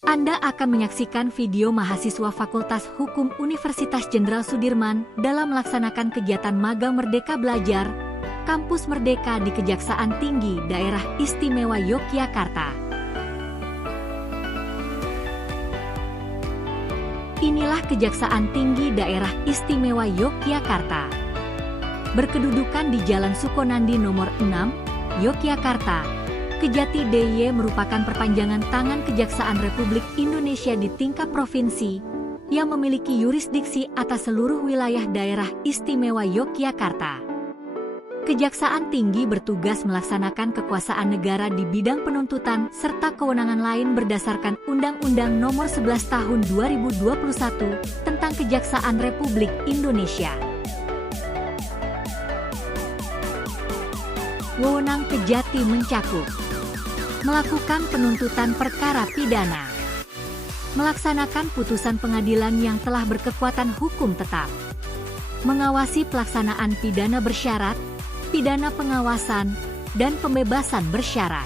Anda akan menyaksikan video mahasiswa Fakultas Hukum Universitas Jenderal Sudirman dalam melaksanakan kegiatan magang Merdeka Belajar, Kampus Merdeka di Kejaksaan Tinggi Daerah Istimewa Yogyakarta. Inilah Kejaksaan Tinggi Daerah Istimewa Yogyakarta. Berkedudukan di Jalan Sukonandi nomor 6, Yogyakarta. Kejati DIY merupakan perpanjangan tangan Kejaksaan Republik Indonesia di tingkat provinsi yang memiliki yurisdiksi atas seluruh wilayah daerah istimewa Yogyakarta. Kejaksaan Tinggi bertugas melaksanakan kekuasaan negara di bidang penuntutan serta kewenangan lain berdasarkan Undang-Undang Nomor 11 Tahun 2021 tentang Kejaksaan Republik Indonesia. Wewenang Kejati mencakup melakukan penuntutan perkara pidana, melaksanakan putusan pengadilan yang telah berkekuatan hukum tetap, mengawasi pelaksanaan pidana bersyarat, pidana pengawasan, dan pembebasan bersyarat,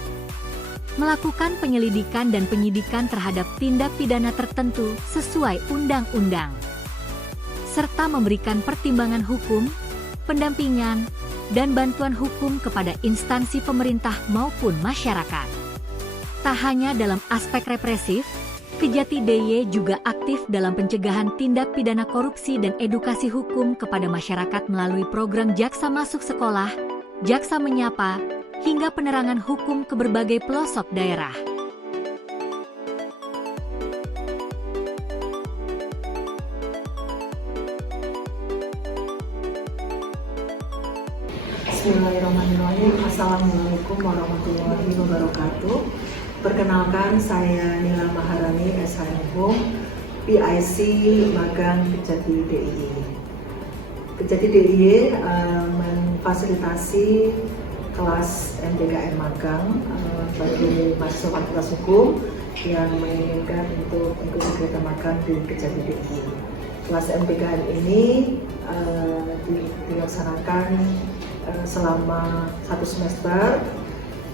melakukan penyelidikan dan penyidikan terhadap tindak pidana tertentu sesuai undang-undang, serta memberikan pertimbangan hukum, pendampingan, dan bantuan hukum kepada instansi pemerintah maupun masyarakat. Tak hanya dalam aspek represif, Kejati DIY juga aktif dalam pencegahan tindak pidana korupsi dan edukasi hukum kepada masyarakat melalui program Jaksa Masuk Sekolah, Jaksa Menyapa, hingga penerangan hukum ke berbagai pelosok daerah. Bismillahirrahmanirrahim. Assalamualaikum warahmatullahi wabarakatuh. Perkenalkan, saya Nila Maharani, SHM, PIC Magang Kejati DIY. Kejati DIY memfasilitasi kelas MPKM Magang bagi mahasiswa Fakultas Hukum yang menginginkan untuk ikut kegiatan magang di Kejati DIY. Kelas MPKM ini dilaksanakan selama 1 semester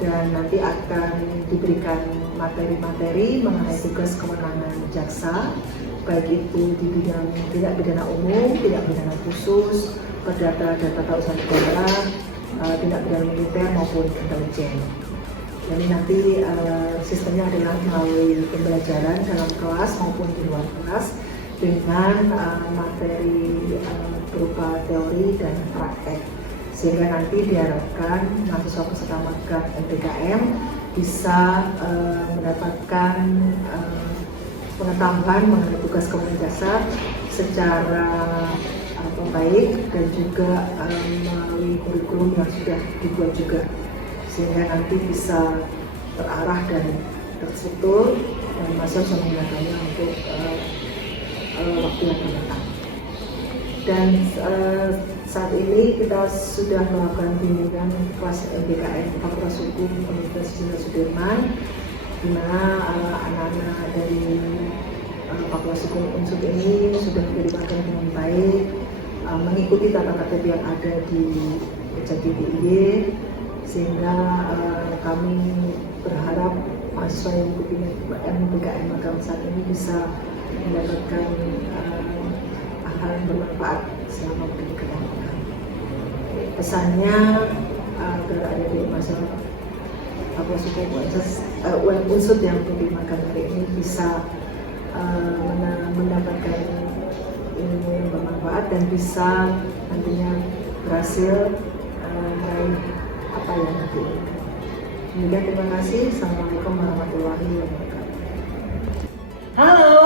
dan nanti akan diberikan materi-materi mengenai tugas kewenangan jaksa, baik itu di bidang tindak pidana umum, tindak pidana khusus, perdata dan tata usaha negara, tindak pidana militer maupun intelijen. Jadi nanti sistemnya adalah melalui pembelajaran dalam kelas maupun di luar kelas dengan materi berupa teori dan praktek, sehingga nanti diharapkan mahasiswa peserta magang MPKM bisa mendapatkan pengetahuan mengenai tugas kewenangan jaksa secara baik dan juga melalui kurikulum yang sudah dibuat juga, sehingga nanti bisa terarah dan terstruktur dan mahasiswa menggunakannya untuk waktu yang akan datang. Dan saat ini kita sudah melakukan bimbingan kelas MPKM Fakultas Hukum Universitas Jenderal Sudirman, di mana anak-anak dari Fakultas Hukum Unsur ini sudah dilibatkan dengan baik, mengikuti tata tertib yang ada di Kejati DIY, sehingga kami berharap mahasiswa yang mengikuti MPKM magang saat ini bisa mendapatkan hal yang bermanfaat selama pendidikan. Pesannya agar adik-adik mahasiswa Fakultas Hukum Unsur yang mengikuti magang hari ini bisa mendapatkan ilmu yang bermanfaat dan bisa nantinya berhasil meraih apa yang diinginkan. Demikian, terima kasih. Assalamualaikum warahmatullahi wabarakatuh. Halo.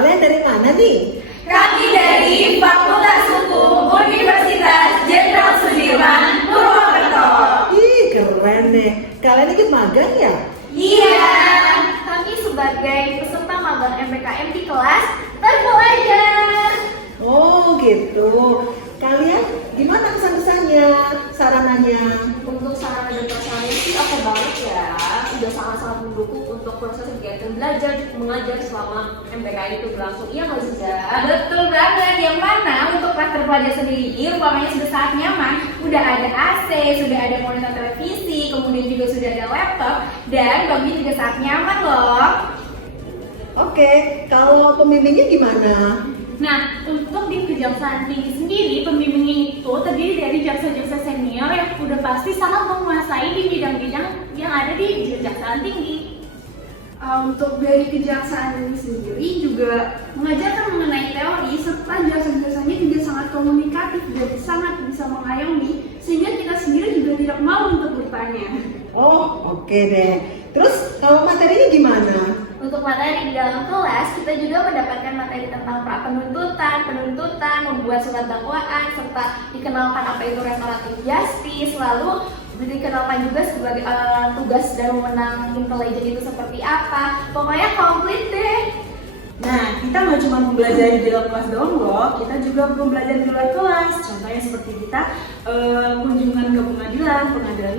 Kalian dari mana nih? Kami dari Fakultas Hukum Universitas Jenderal Sudirman, Purwokerto. Ih, keren nih. Kalian ikut magang ya? Iya, kami sebagai peserta magang MPKM di kelas Tempo aja. Oh gitu. Kalian gimana kesan-kesannya, saranannya? Untuk sarana dan prasarana sih oke banget ya. Udah sangat-sangat mendukung untuk proses kegiatan belajar mengajar selama MPKM itu berlangsung. Iya nggak sih? Betul banget. Yang mana untuk klaster pelajar sendiri, umpamanya sudah saat nyaman, udah ada AC, sudah ada monitor televisi, kemudian juga sudah ada laptop, dan kami juga saat nyaman Oke, kalau pembimbingnya gimana? Nah, untuk di Kejaksaan Tinggi sendiri, pembimbingnya itu terdiri dari jaksa-jaksa senior yang udah pasti sangat menguasai di bidang-bidang yang ada di Kejaksaan Tinggi. Untuk dari kejaksaan ini sendiri juga mengajarkan mengenai teori serta jasa-jasanya juga sangat komunikatif dan sangat bisa mengayomi sehingga kita sendiri juga tidak malu untuk bertanya. Oh, oke deh. Terus kalau materinya gimana? Untuk materi di dalam kelas, kita juga mendapatkan materi tentang pra penuntutan, membuat surat dakwaan, serta dikenalkan apa itu restoratif justice, lalu dikenalkan juga sebagai tugas dan wewenang intelijen itu seperti apa. Pokoknya komplit deh. Nah, kita nggak cuma mempelajari di dalam kelas doang loh, kita juga mempelajari di luar kelas. Contohnya seperti kita kunjungan ke pengadilan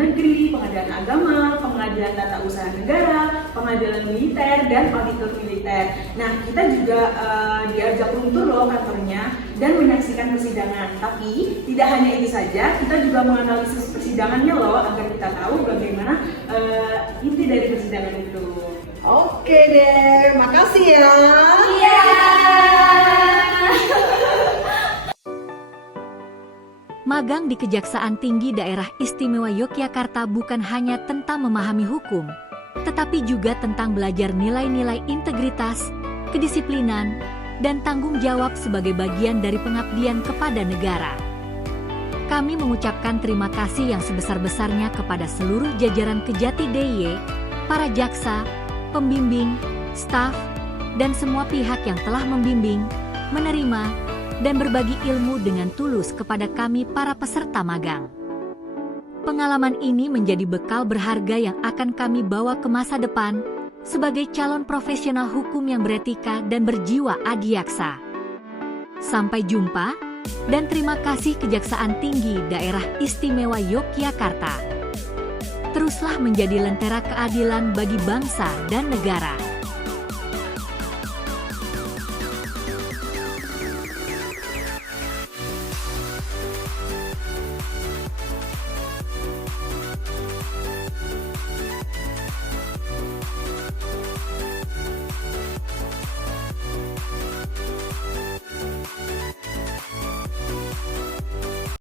negeri, pengadilan agama, pengadilan tata usaha negara, pengadilan militer, dan auditor militer. Nah, kita juga diajak tur loh kantornya dan menyaksikan persidangan. Tapi tidak hanya itu saja, kita juga menganalisis persidangannya loh agar kita tahu bagaimana inti dari persidangan itu. Oke deh, makasih ya. Iya. Magang di Kejaksaan Tinggi Daerah Istimewa Yogyakarta bukan hanya tentang memahami hukum, tetapi juga tentang belajar nilai-nilai integritas, kedisiplinan, dan tanggung jawab sebagai bagian dari pengabdian kepada negara. Kami mengucapkan terima kasih yang sebesar-besarnya kepada seluruh jajaran Kejati DIY, para jaksa, pembimbing, staf, dan semua pihak yang telah membimbing, menerima, dan berbagi ilmu dengan tulus kepada kami para peserta magang. Pengalaman ini menjadi bekal berharga yang akan kami bawa ke masa depan sebagai calon profesional hukum yang beretika dan berjiwa adiaksa. Sampai jumpa, dan terima kasih Kejaksaan Tinggi Daerah Istimewa Yogyakarta. Teruslah menjadi lentera keadilan bagi bangsa dan negara.